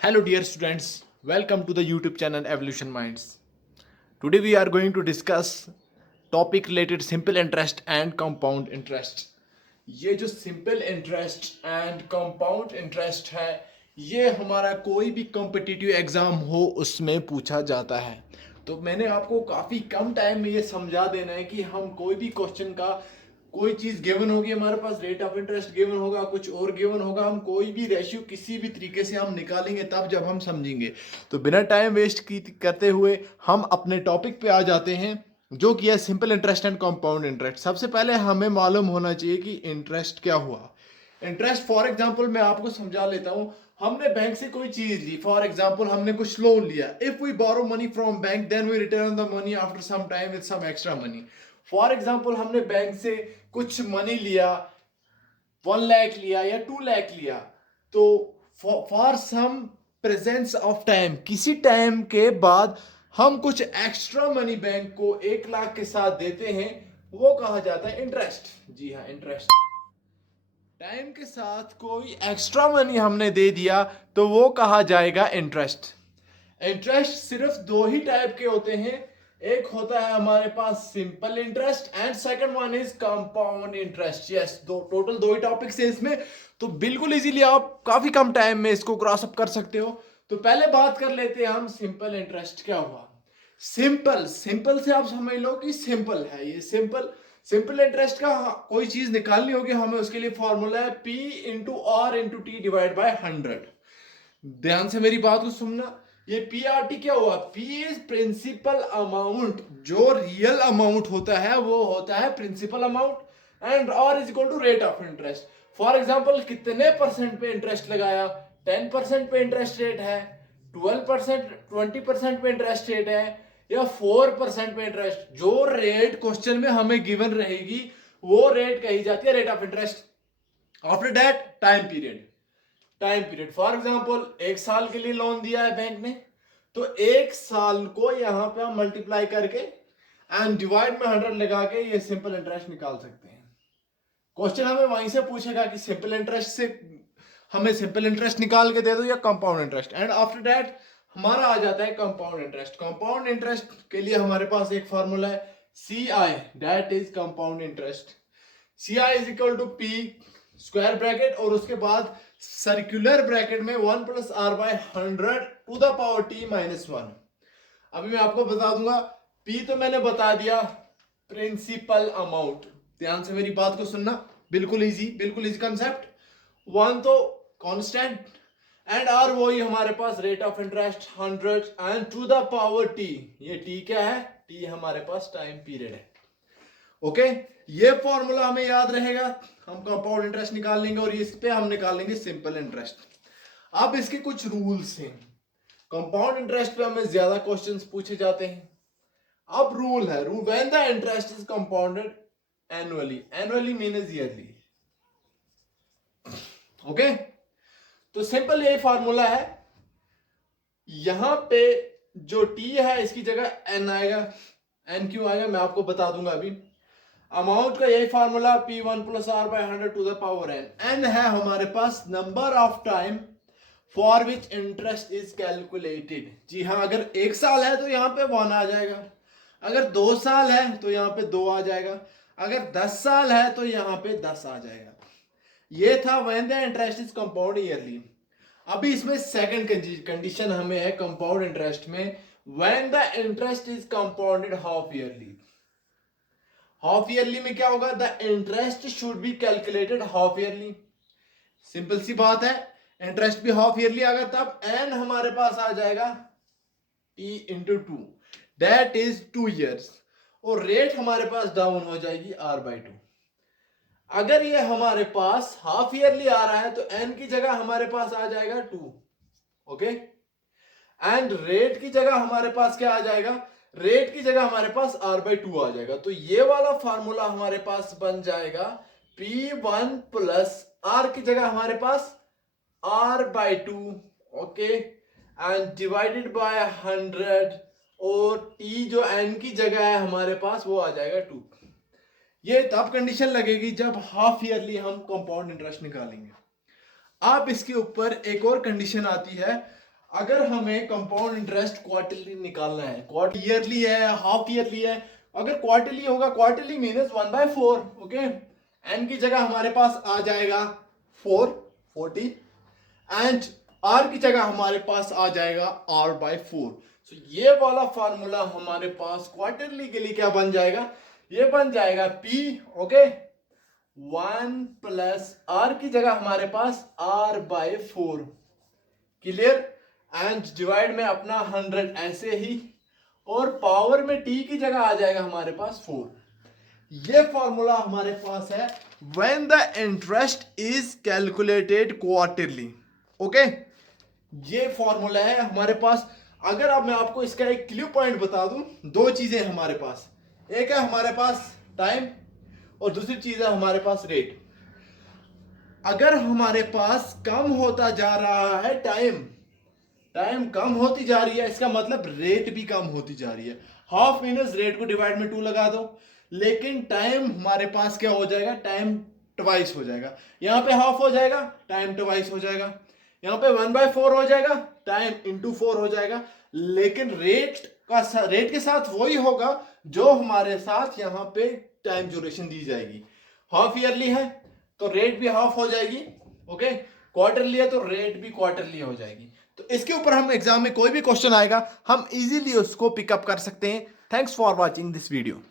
Hello, dear students. Welcome to the YouTube channel Evolution Minds. Today we are going to discuss topic related simple interest and compound interest. ये जो simple interest and compound interest है, ये हमारा कोई भी competitive exam हो उसमें पूछा जाता है। तो मैंने आपको काफ़ी कम टाइम में ये समझा देना है कि हम कोई भी क्वेश्चन का कोई चीज़ गिवन होगी, हमारे पास रेट ऑफ इंटरेस्ट गिवन होगा, कुछ और गिवन होगा, हम कोई भी रेशियो किसी भी तरीके से हम निकालेंगे तब जब हम समझेंगे। तो बिना टाइम वेस्ट करते हुए हम अपने टॉपिक पे आ जाते हैं, जो कि है simple interest and compound interest. सबसे पहले हमें मालूम होना चाहिए कि इंटरेस्ट क्या हुआ। इंटरेस्ट फॉर एग्जांपल मैं आपको समझा लेता हूं। हमने बैंक से कोई चीज ली, फॉर एग्जांपल हमने कुछ लोन लिया। If we borrow money from bank then we return the money after some time with some extra money. For example हमने बैंक से कुछ मनी लिया, 1 लाख लिया या 2 लाख लिया, तो for some presence of time, किसी टाइम के बाद हम कुछ एक्स्ट्रा मनी बैंक को 1 लाख के साथ देते हैं, वो कहा जाता है इंटरेस्ट। जी हाँ, इंटरेस्ट। टाइम के साथ कोई एक्स्ट्रा मनी हमने दे दिया तो वो कहा जाएगा इंटरेस्ट। इंटरेस्ट सिर्फ दो ही टाइप के होते हैं, एक होता है हमारे पास simple interest and second one is compound interest. Yes, total दो ही टॉपिक्स है इसमें, तो बिल्कुल इजीली आप काफी कम टाइम में इसको क्रॉस अप कर सकते हो। तो पहले बात कर लेते हैं हम सिंपल इंटरेस्ट क्या हुआ। सिंपल सिंपल से आप समझ लो कि सिंपल है ये। सिंपल सिंपल इंटरेस्ट का कोई चीज निकालनी होगी हमें, उसके लिए फॉर्मूला है P into R into T divide by 100। ध्यान से मेरी बात को सुनना। ये पी आर टी क्या हुआ? P is principal amount. जो रियल अमाउंट होता है वो होता है principal amount and R is equal to rate of interest. For example कितने परसेंट पे इंटरेस्ट लगाया? 10% पे इंटरेस्ट रेट है, 12%, 20% पे इंटरेस्ट रेट है, या 4% पे इंटरेस्ट। जो रेट क्वेश्चन में हमें गिवन रहेगी वो रेट कही जाती है rate of interest. After that time period for example 1 साल के लिए लोन दिया है बैंक ने, तो 1 साल को यहां पे हम मल्टीप्लाई करके एंड डिवाइड में 100 लगा के ये सिंपल इंटरेस्ट निकाल सकते हैं। क्वेश्चन हमें वहीं से पूछेगा कि सिंपल इंटरेस्ट से हमें सिंपल इंटरेस्ट निकाल के दे दो या compound interest, and after that हमारा आ जाता है कंपाउंड इंटरेस्ट। कंपाउंड इंटरेस्ट के लिए हमारे पास एक फॉर्मूला है C I, that is compound interest. C I is equal to P square bracket और उसके बाद सर्कुलर ब्रैकेट में 1 plus R by 100 to the power T minus 1। अभी मैं आपको बता दूंगा, पी तो मैंने बता दिया प्रिंसिपल अमाउंट। ध्यान से मेरी बात को सुनना, बिल्कुल इजी कंसेप्ट। 1 तो कांस्टेंट एंड आर वही हमारे पास rate of interest 100 and to the power T. ये टी क्या है? टी हमारे पास टाइम पीरियड है। ओके, ये फॉर्मूला हमें याद रहेगा, हम कंपाउंड इंटरेस्ट निकाल लेंगे और इस पे हम निकाल लेंगे सिंपल इंटरेस्ट। अब इसके कुछ रूल्स हैं। कंपाउंड इंटरेस्ट पे हमें ज्यादा क्वेश्चंस पूछे जाते हैं। अब रूल है, rule when the interest is compounded annually means yearly. Okay, तो सिंपल यही फार्मूला है। यहां पे जो टी है इसकी जगह एन आएगा। एन क्यों आएगा मैं आपको बता दूंगा अभी। अमाउंट का यही formula P1 plus R by 100 to the power N. N है हमारे पास number of times for which interest is calculated. जी हाँ, अगर 1 साल है तो यहाँ पे 1 आ जाएगा, अगर 2 साल है तो यहाँ पे 2 आ जाएगा, अगर 10 साल है तो यहाँ पे 10 आ जाएगा। ये था when the interest is compound yearly. अभी इसमें सेकंड कंडीशन हमें है कंपाउंड इंटरेस्ट में, when the interest is compounded half yearly. Half yearly में क्या होगा? The interest should be calculated half yearly. Simple सी बात है, इंटरेस्ट भी हाफ ईयरली आएगा तब एन हमारे पास आ जाएगा T into 2, that is 2 years, और रेट हमारे पास डाउन हो जाएगी आर बाई 2। अगर ये हमारे पास हाफ ईयरली आ रहा है तो एन की जगह हमारे पास आ जाएगा 2। ओके, एंड रेट की जगह हमारे पास क्या आ जाएगा? रेट की जगह हमारे पास आर बाई 2 आ जाएगा। तो ये वाला फार्मूला हमारे पास बन जाएगा P1 प्लस आर की जगह हमारे पास R by 2, okay, and divided by 100, और टी जो एन की जगह है हमारे पास वो आ जाएगा 2। ये तब कंडीशन लगेगी जब हाफ ईयरली हम कंपाउंड इंटरेस्ट निकालेंगे। अब इसके ऊपर एक और कंडीशन आती है, अगर हमें कंपाउंड इंटरेस्ट क्वार्टरली निकालना है, क्वार्टर ईयरली है, हाफ ईयरली है, अगर क्वार्टरली होगा, क्वार्टरली मीन्स 1/4, ओके। एन की जगह हमारे पास आ जाएगा 40 एंड आर की जगह हमारे पास आ जाएगा r/4। सो ये वाला फार्मूला हमारे पास क्वार्टरली के लिए क्या बन जाएगा, ये बन जाएगा P, ओके, 1 प्लस आर की जगह हमारे पास r/4, क्लियर। एंड डिवाइड में अपना 100 ऐसे ही, और पावर में t की जगह आ जाएगा हमारे पास 4। ये फॉर्मूला हमारे पास है when the interest is calculated quarterly, okay. ये फॉर्मूला है हमारे पास। अगर अब मैं आपको इसका एक क्लू पॉइंट बता दूं, दो चीजें हमारे पास, एक है हमारे पास टाइम और दूसरी चीज है हमारे पास रेट। अगर हमारे पास कम होता जा रहा है टाइम, टाइम कम होती जा रही है, इसका मतलब रेट भी कम होती जा रही है। हाफ मीनस रेट को डिवाइड में 2 लगा दो, लेकिन टाइम हमारे पास क्या हो जाएगा, टाइम ट्वाइस हो जाएगा। यहां पे हाफ हो जाएगा, टाइम ट्वाइस हो जाएगा। यहाँ पे 1/4 हो जाएगा, टाइम इंटू 4 हो जाएगा। लेकिन रेट के साथ वही होगा जो हमारे साथ यहाँ पे टाइम ड्यूरेशन दी जाएगी। हाफ ईयरली है तो रेट भी हाफ हो जाएगी, ओके। क्वार्टरली है तो रेट भी क्वार्टरली हो जाएगी। तो इसके ऊपर हम एग्जाम में कोई भी क्वेश्चन आएगा, हम इजीली उसको पिकअप कर सकते हैं। Thanks for watching this video.